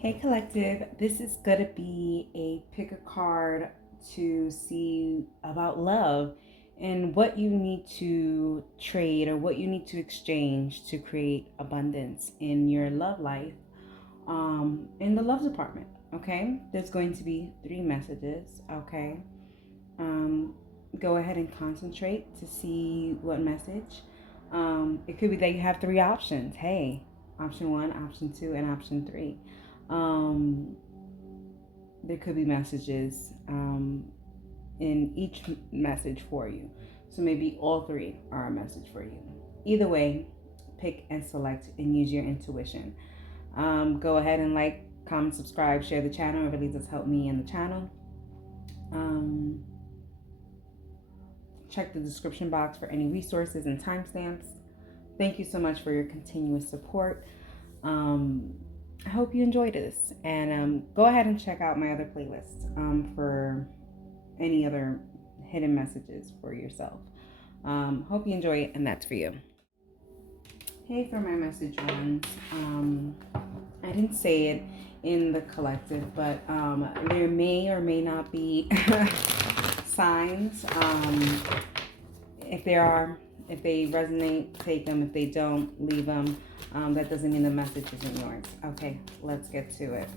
Hey Collective, this is going to be a pick a card to see about love and what you need to trade or what you need to exchange to create abundance in your love life, in the love department. Okay, there's going to be three messages. Okay, um, go ahead and concentrate to see what message. It could be that you have three options. Hey, option one, option two, and option three. Um, there could be messages in each message for you. So maybe all three are a message for you. Either way, pick and select and use your intuition. Go ahead and like, comment, subscribe, share the channel. It really does help me and the channel. Um, check the description box for any resources and timestamps. Thank you so much for your continuous support. I hope you enjoyed this, and go ahead and check out my other playlists for any other hidden messages for yourself. Hope you enjoy it, and that's for you. Hey, for my message ones, I didn't say it in the collective, but there may or may not be signs. If there are, if they resonate, take them. If they don't, leave them. That doesn't mean the message isn't yours. Okay, let's get to it.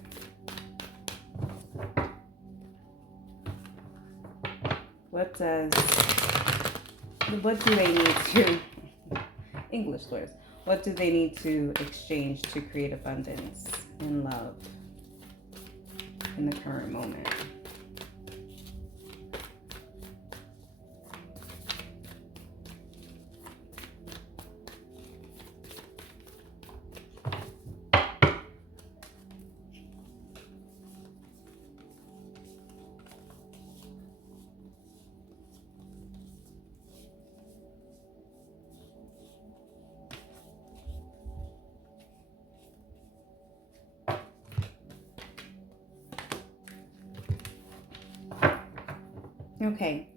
What do they need to, English words, what do they need to exchange to create abundance and love in the current moment? Okay,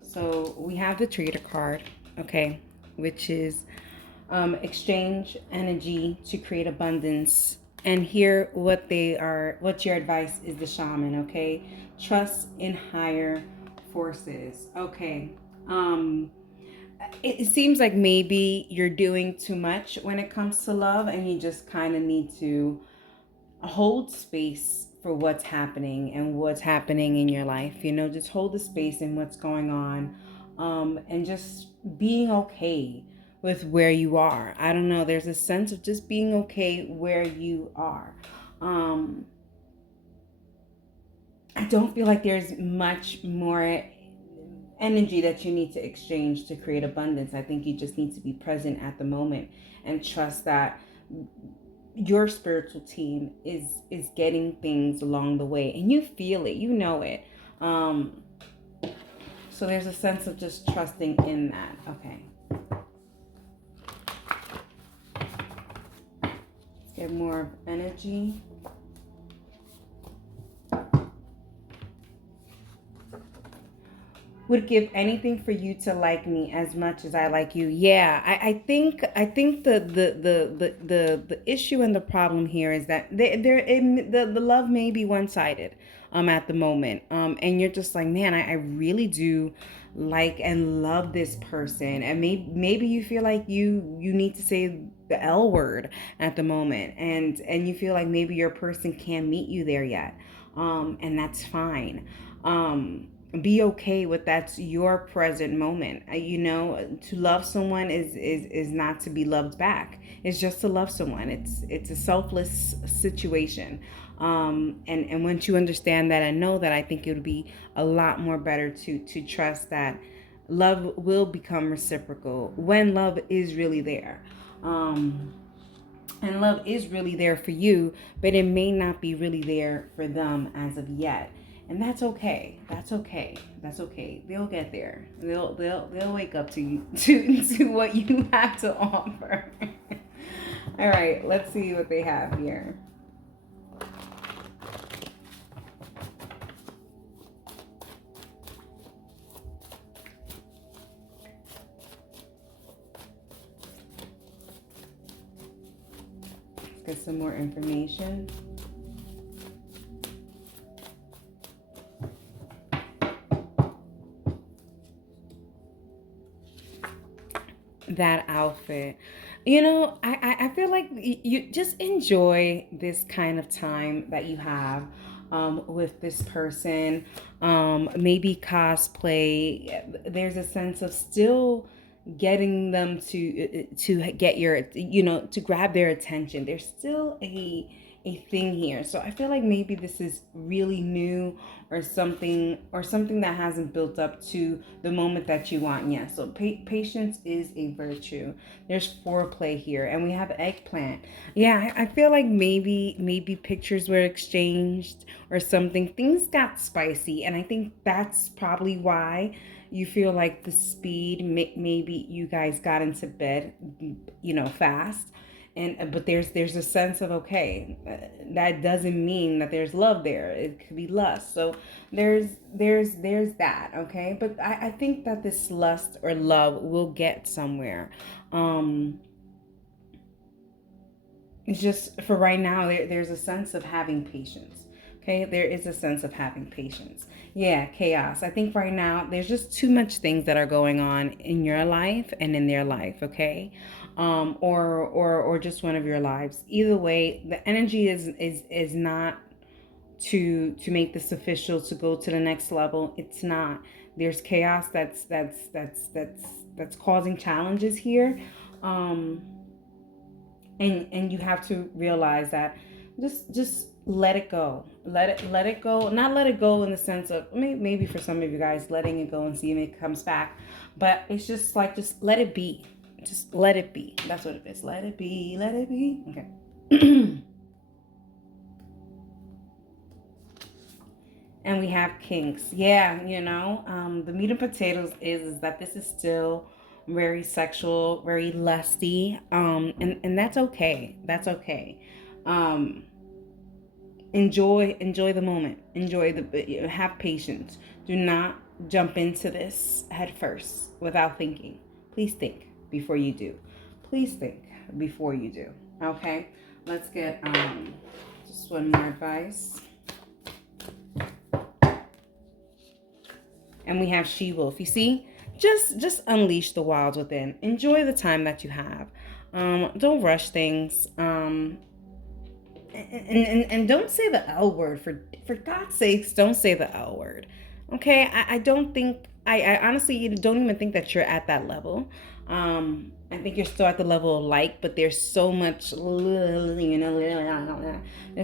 so we have the trader card, okay, which is exchange energy to create abundance. And here, what your advice is the shaman, okay? Trust in higher forces, okay? It seems like maybe you're doing too much when it comes to love, and you just kind of need to hold space for what's happening and what's happening in your life. Just hold the space in what's going on, and just being okay with where you are. I don't know. There's a sense of just being okay where you are. I don't feel like there's much more energy that you need to exchange to create abundance. I think you just need to be present at the moment and trust that your spiritual team is getting things along the way, and you feel it, you know it. So there's a sense of just trusting in that. Okay, let's get more of energy. Would give anything for you to like me as much as I like you. Yeah, I think the issue and the problem here is that the love may be one sided at the moment, and you're just like, man, I really do like and love this person, and maybe you feel like you need to say the L word at the moment, and you feel like maybe your person can't meet you there yet, and that's fine. Be okay with that's your present moment. To love someone is not to be loved back. It's just to love someone. It's a selfless situation. And once you understand that and know that, I think it would be a lot more better to trust that love will become reciprocal when love is really there. And love is really there for you, but it may not be really there for them as of yet. And that's okay. That's okay. That's okay. They'll get there. They'll wake up to you, to what you have to offer. All right, let's see what they have here. get some more information. That outfit. I feel like you just enjoy this kind of time that you have with this person. Maybe cosplay. There's a sense of still getting them to get your, to grab their attention. There's still a thing here. So I feel like maybe this is really new, or something that hasn't built up to the moment that you want. Yeah, so patience is a virtue. There's foreplay here, and we have eggplant. Yeah, I feel like maybe pictures were exchanged or something. Things got spicy, and I think that's probably why you feel like the speed, maybe you guys got into bed, fast. And but there's a sense of, okay, that doesn't mean that there's love there. It could be lust. So there's that. Okay, but I think that this lust or love will get somewhere. um it's just for right now, there's a sense of having patience. Okay, there is a sense of having patience. Yeah, chaos. I think right now there's just too much things that are going on in your life and in their life. Okay, or just one of your lives. Either way, the energy is not to make this official, to go to the next level. It's not. There's chaos that's causing challenges here. Um, and you have to realize that, just let it go. Let it go. Not let it go in the sense of, maybe for some of you guys, letting it go and seeing if it comes back. But it's just like, just let it be. Just let it be. That's what it is. Let it be. Let it be. Okay. And we have kinks. Yeah, the meat and potatoes is that this is still very sexual, very lusty. And that's okay. That's okay. Um, enjoy the moment. Have patience. Do not jump into this head first without thinking. Please think before you do. Please think before you do. Okay? Let's get just one more advice. And we have she-wolf. You see, just unleash the wild within. Enjoy the time that you have. Don't rush things. And don't say the L word, for God's sakes. Don't say the L word. Okay, I don't think, I honestly don't even think that you're at that level. I think you're still at the level of like, but there's so much, there's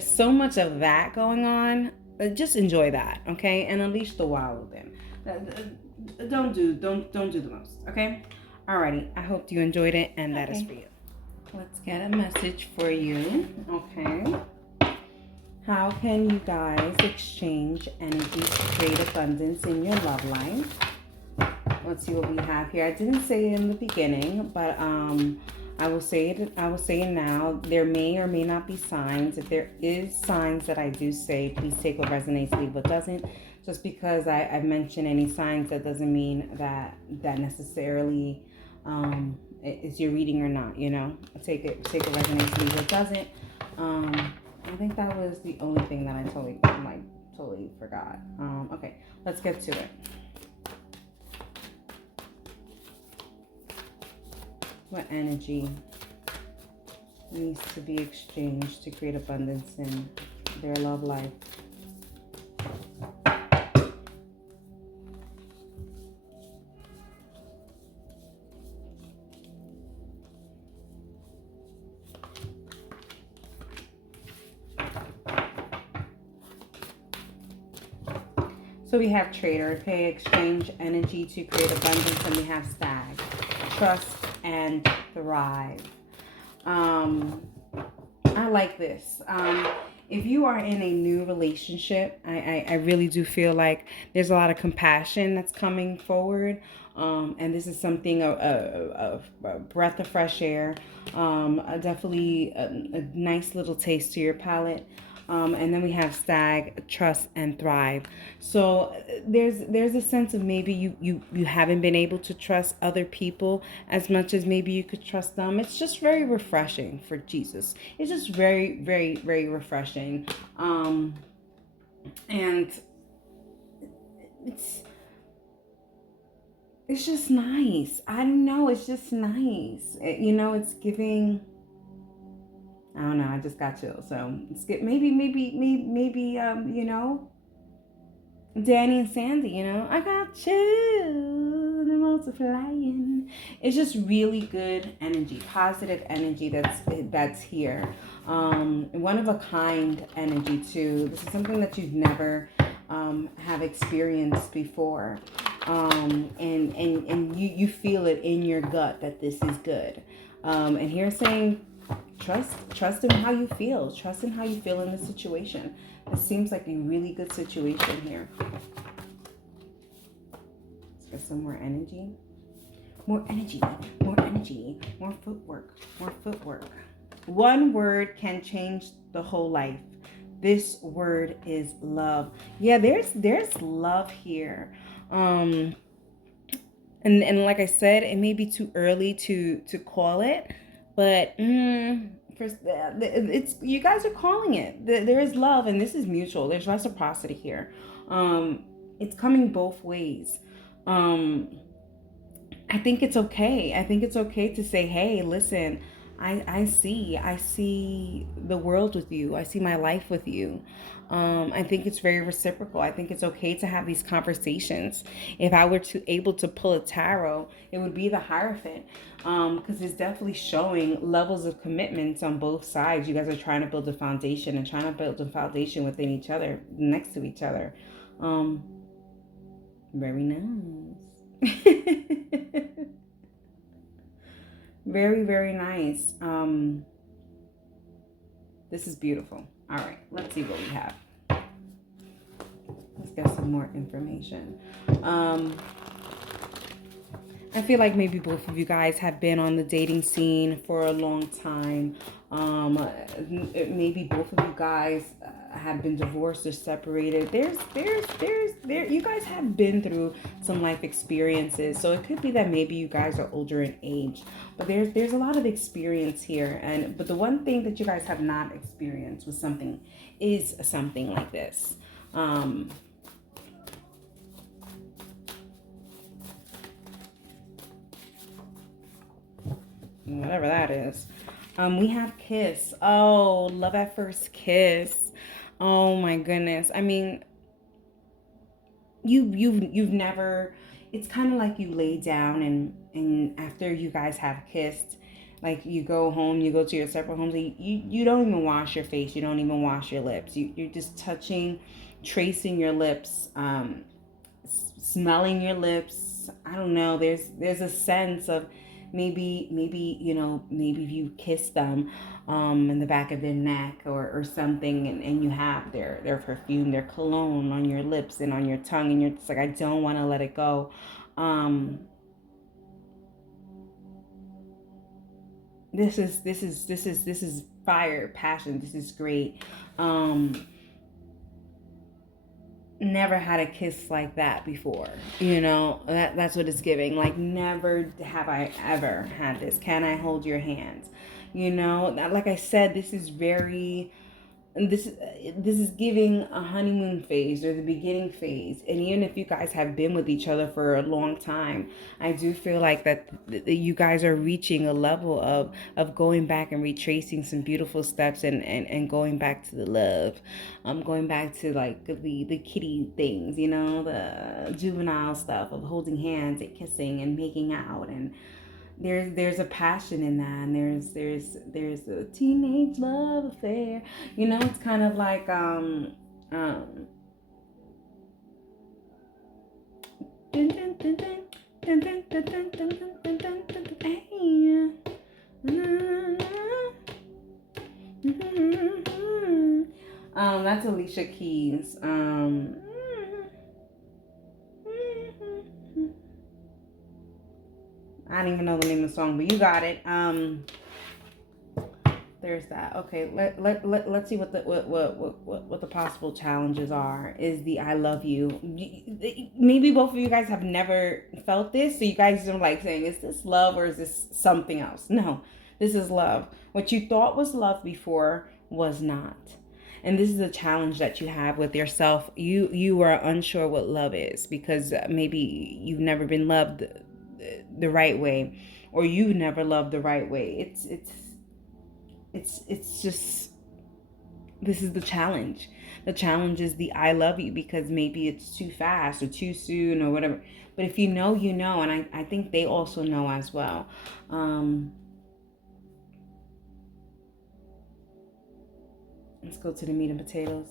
so much of that going on. Just enjoy that, okay, and unleash the wild within. Don't do the most, okay? Alrighty, I hope you enjoyed it, and that is for you. Let's get a message for you, okay? How can you guys exchange energy to create abundance in your love life? Let's see what we have here. I didn't say it in the beginning, but I will say it now. There may or may not be signs. If there is signs that I do say, please take what resonates, leave what doesn't. Just because I've mentioned any signs, that doesn't mean that necessarily is your reading or not. Take what resonates, leave what doesn't. I think that was the only thing that I totally forgot. Okay, let's get to it. What energy needs to be exchanged to create abundance in their love life? So we have Trader, pay, exchange energy to create abundance, and we have Stag, trust and thrive. I like this. If you are in a new relationship, I really do feel like there's a lot of compassion that's coming forward. And this is something, a breath of fresh air. Definitely a nice little taste to your palate. And then we have stag, trust and thrive. So there's a sense of maybe you haven't been able to trust other people as much as maybe you could trust them. It's just very refreshing for Jesus. It's just very, very, very refreshing. And it's it's just nice. I don't know. It's just nice. It's giving. I don't know. I just got chills. So it's good. Maybe. Danny and Sandy. I got chills. They're multiplying. It's just really good energy, positive energy that's here. One of a kind energy too. This is something that you've never have experienced before. And you feel it in your gut that this is good. And here's saying trust in how you feel. Trust in how you feel in the situation. It seems like a really good situation here. Let's get some more energy. More energy. More energy. More footwork. More footwork. One word can change the whole life. This word is love. Yeah, there's love here. And like I said, it may be too early to call it, but it's you guys are calling it. There is love, and this is mutual. There's reciprocity here. It's coming both ways. I think it's okay. I think it's okay to say, hey, listen, I see the world with you. I see my life with you. I think it's very reciprocal. I think it's okay to have these conversations. If I were able to pull a tarot, it would be the Hierophant, because it's definitely showing levels of commitments on both sides. You guys are trying to build a foundation and trying to build a foundation within each other, next to each other. Very nice. Very, very nice. This is beautiful. All right, let's see what we have. Let's get some more information. I feel like maybe both of you guys have been on the dating scene for a long time. Maybe both of you guys have been divorced or separated. You guys have been through some life experiences. So it could be that maybe you guys are older in age, but there's a lot of experience here. But the one thing that you guys have not experienced is something like this. Whatever that is. We have kiss. Oh, love at first kiss. Oh my goodness. I mean, you've never. It's kind of like you lay down and after you guys have kissed, like you go home, you go to your separate homes. You don't even wash your face. You don't even wash your lips. You're just touching, tracing your lips, smelling your lips. I don't know. There's a sense of maybe if you kiss them in the back of their neck or something, and you have their perfume, their cologne on your lips and on your tongue, and you're just like, I don't want to let it go. This is fire, passion. This is great. Never had a kiss like that before. That's what it's giving. Like, never have I ever had this. Can I hold your hands? Like I said, this is very this is giving a honeymoon phase or the beginning phase. And even if you guys have been with each other for a long time, I do feel like that you guys are reaching a level of going back and retracing some beautiful steps and going back to the love. Going back to like the kitty things, the juvenile stuff of holding hands and kissing and making out, and there's a passion in that, and there's a teenage love affair. It's kind of like that's Alicia Keys. I don't even know the name of the song, but you got it. there's that. Okay, let's see what what the possible challenges are. Is the I love you. Maybe both of you guys have never felt this, so you guys are like saying, is this love or is this something else? No, this is love. What you thought was love before was not. And this is a challenge that you have with yourself. You are unsure what love is because maybe you've never been loved the right way, or you never loved the right way. It's just, this is the challenge. The challenge is the I love you, because maybe it's too fast or too soon or whatever. But if you know, you know, and I think they also know as well. Let's go to the meat and potatoes.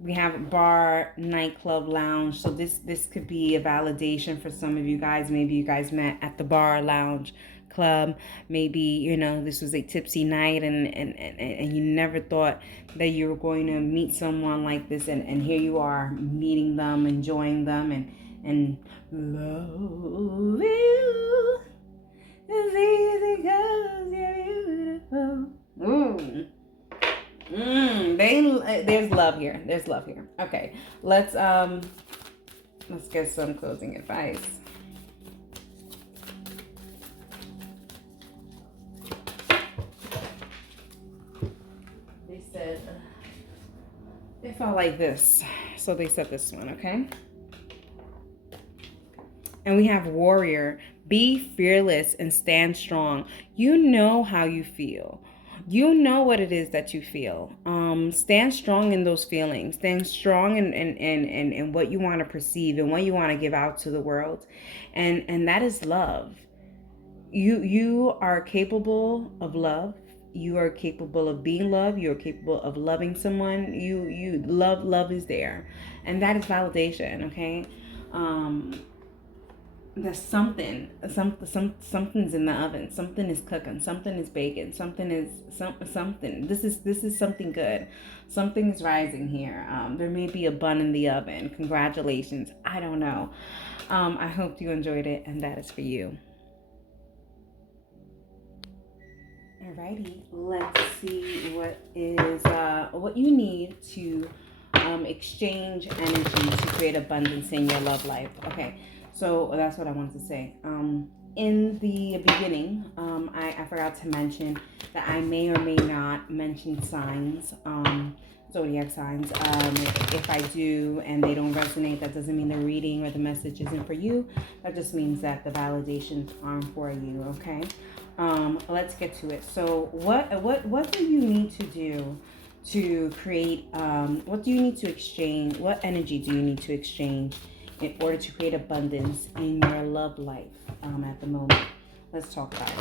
We have bar, nightclub, lounge. So this could be a validation for some of you guys. Maybe you guys met at the bar, lounge, club. Maybe, you know, this was a tipsy night, and you never thought that you were going to meet someone like this, and here you are meeting them, enjoying them, and love you as easy 'cause you're beautiful. There's love here. There's love here. Okay, let's get some closing advice. They said they felt like this, so they said this one. Okay, and we have warrior. Be fearless and stand strong. You know how you feel. You know what it is that you feel. Stand strong in those feelings. Stand strong in what you want to perceive and what you want to give out to the world. And that is love. You are capable of love. You are capable of being loved. You're capable of loving someone. You love is there. And that is validation, okay? There's something's in the oven. Something is cooking. Something is baking. Something. This is something good. Something is rising here. There may be a bun in the oven. Congratulations. I don't know. I hope you enjoyed it, and that is for you. Alrighty, let's see what you need to exchange energy to create abundance in your love life. Okay. So that's what I wanted to say. In the beginning, I forgot to mention that I may or may not mention signs, zodiac signs. If I do and they don't resonate, that doesn't mean the reading or the message isn't for you. That just means that the validations aren't for you. Okay. Let's get to it. So what do you need to do to create? What do you need to exchange? What energy do you need to exchange in order to create abundance in your love life at the moment? Let's talk about it.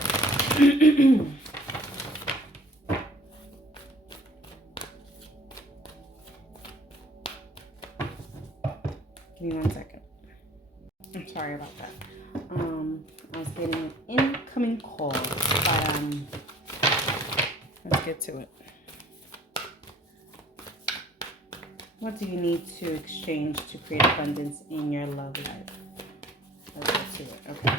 Give me 1 second. I'm sorry about that. I was getting an incoming call, but let's get to it. What do you need to exchange to create abundance in your love life? Let's get to it. Okay.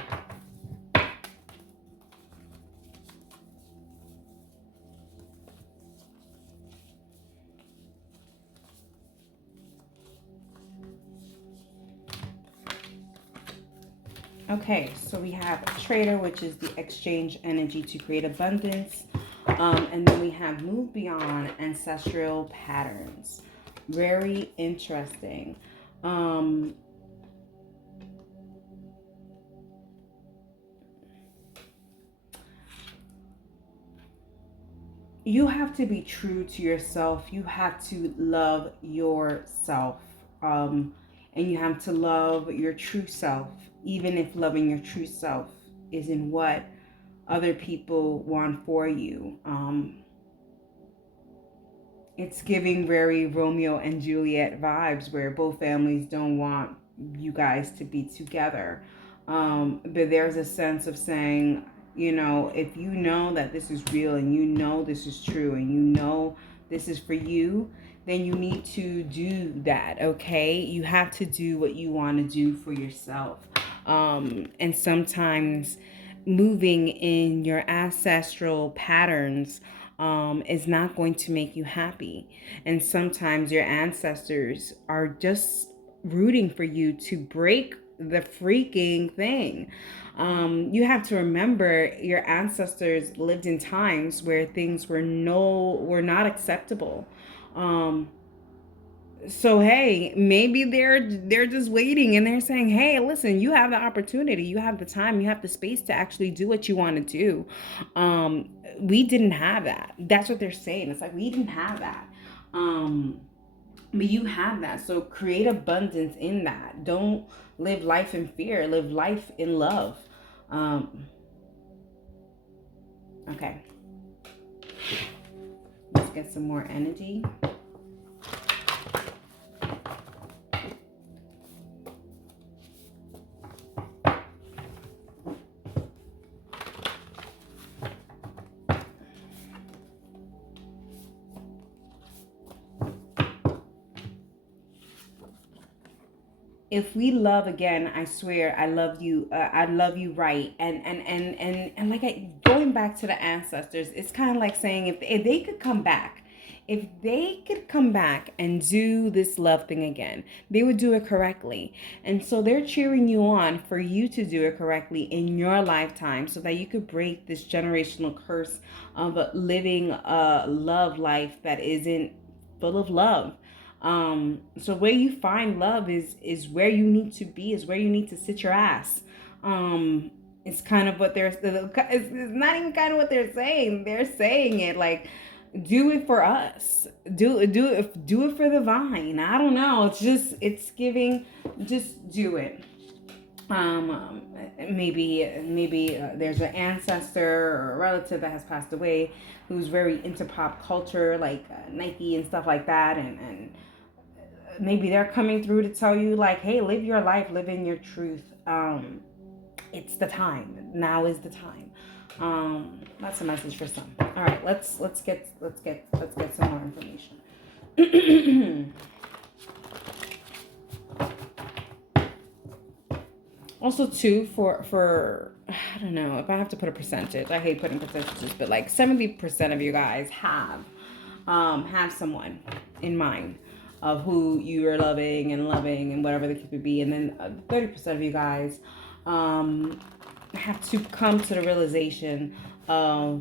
Okay, so we have trader, which is the exchange energy to create abundance. And then we have move beyond ancestral patterns. Very interesting. You have to be true to yourself. You have to love yourself. And you have to love your true self, even if loving your true self isn't what other people want for you. It's giving very Romeo and Juliet vibes, where both families don't want you guys to be together. But there's a sense of saying, you know, if you know that this is real and you know this is true and you know this is for you, then you need to do that, okay? You have to do what you want to do for yourself. And sometimes moving in your ancestral patterns is not going to make you happy. And sometimes your ancestors are just rooting for you to break the freaking thing. You have to remember your ancestors lived in times where things were not acceptable. Um, so hey, maybe they're just waiting and they're saying, hey, listen, you have the opportunity, you have the time, you have the space to actually do what you want to do. um we didn't have that. That's what they're saying. It's like we didn't have that. But you have that, so create abundance in that. Don't live life in fear, live life in love. um okay, let's get some more energy. If we love again, I swear I love you. I love you right. And like going back to the ancestors, it's kind of like saying if they could come back, if they could come back and do this love thing again, they would do it correctly. And so they're cheering you on for you to do it correctly in your lifetime, so that you could break this generational curse of living a love life that isn't full of love. So where you find love is where you need to be, is where you need to sit your ass. um it's kind of what it's not even kind of what they're saying. They're saying it like, do it for us, do it for the vine. I don't know, it's just, it's giving, just do it. Maybe there's an ancestor or a relative that has passed away who's very into pop culture, like Nike and stuff like that, and maybe they're coming through to tell you like, hey, live your life, live in your truth. It's the time. Now is the time. That's a message for some. All right, let's get some more information. Also too, for I don't know if I have to put a percentage. I hate putting percentages, but like 70% of you guys have someone in mind of who you are loving and whatever the case may be. And then 30% of you guys have to come to the realization of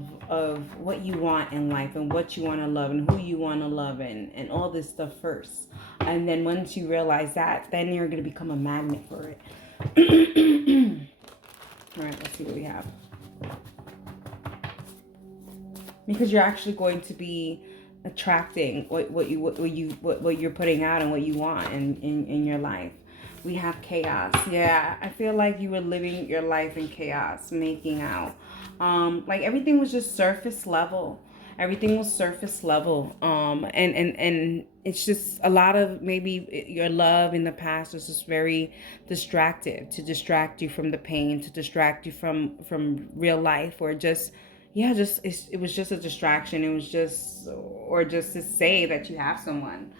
what you want in life and what you want to love and who you want to love and all this stuff first. And then once you realize that, then you're going to become a magnet for it. All right, let's see what we have. Because you're actually going to be attracting what you're putting out and what you want in your life. We have chaos. Yeah, I feel like you were living your life in chaos, making out. Like everything was just surface level. Everything was surface level. And it's just a lot of, maybe your love in the past was just very distractive, to distract you from the pain, to distract you from real life, or just, yeah, just it was just a distraction. It was just, or just to say that you have someone.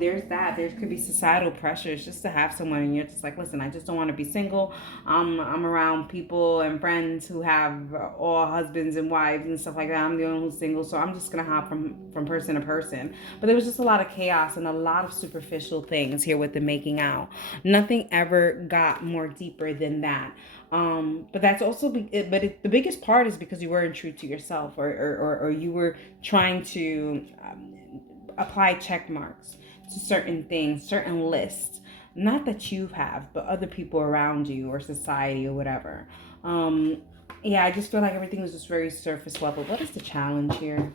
There's that. There could be societal pressures just to have someone, and you're just like, listen, I just don't want to be single. I'm around people and friends who have all husbands and wives and stuff like that. I'm the only one who's single, so I'm just gonna hop from person to person. But there was just a lot of chaos and a lot of superficial things here with the making out. Nothing ever got more deeper than that. But that's also, the biggest part is because you weren't true to yourself, or you were trying to apply check marks to certain things, certain lists. Not that you have, but other people around you or society or whatever. Yeah, I just feel like everything was just very surface level. What is the challenge here?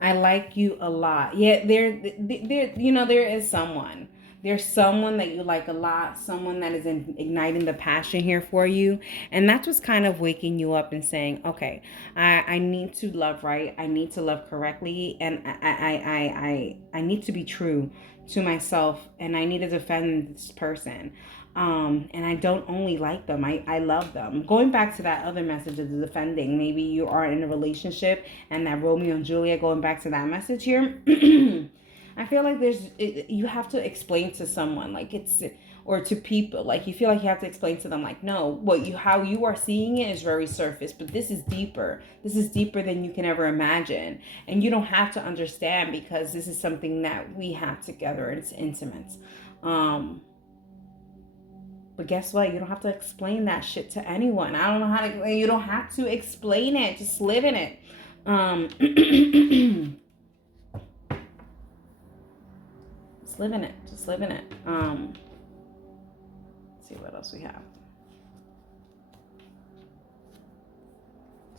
I like you a lot. Yeah, there is someone. There's someone that you like a lot, someone that is igniting the passion here for you. And that's what's kind of waking you up and saying, okay, I need to love right. I need to love correctly. And I need to be true to myself. And I need to defend this person. And I don't only like them, I love them. Going back to that other message of the defending, maybe you are in a relationship and that Romeo and Juliet, going back to that message here. I feel like you have to explain to someone, like, it's, or to people. Like you feel like you have to explain to them, like, no, how you are seeing it is very surface, but this is deeper. This is deeper than you can ever imagine. And you don't have to understand, because this is something that we have together. It's intimate. But guess what? You don't have to explain that shit to anyone. I don't know how to, you don't have to explain it. Just live in it. Just live in it. Just live in it. Let's see what else we have.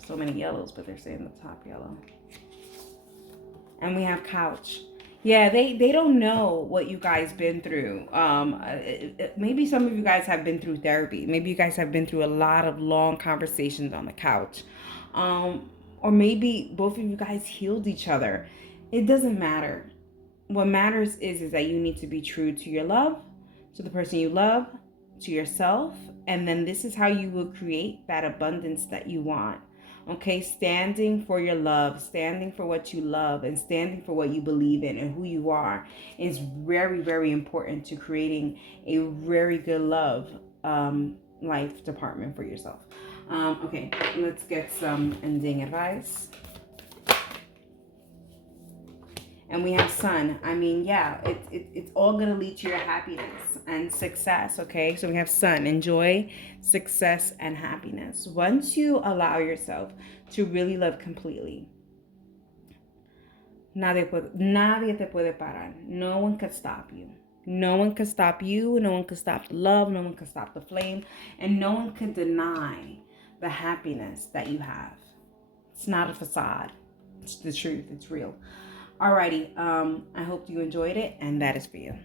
So many yellows, but they're saying the top yellow. And we have couch. Yeah, they don't know what you guys been through. Maybe some of you guys have been through therapy. Maybe you guys have been through a lot of long conversations on the couch. Or maybe both of you guys healed each other. It doesn't matter. What matters is that you need to be true to your love, to the person you love, to yourself, and then this is how you will create that abundance that you want. Okay, standing for your love, standing for what you love, and standing for what you believe in and who you are is very, very important to creating a very good love life department for yourself. Okay, let's get some ending advice. And we have sun. I mean, yeah, it's all going to lead to your happiness and success, okay? So we have sun, enjoy, success, and happiness. Once you allow yourself to really love completely, nadie te puede parar. No one can stop you. No one can stop you. No one can stop the love. No one can stop the flame. And no one can deny the happiness that you have. It's not a facade. It's the truth. It's real. Alrighty, I hope you enjoyed it, and that is for you.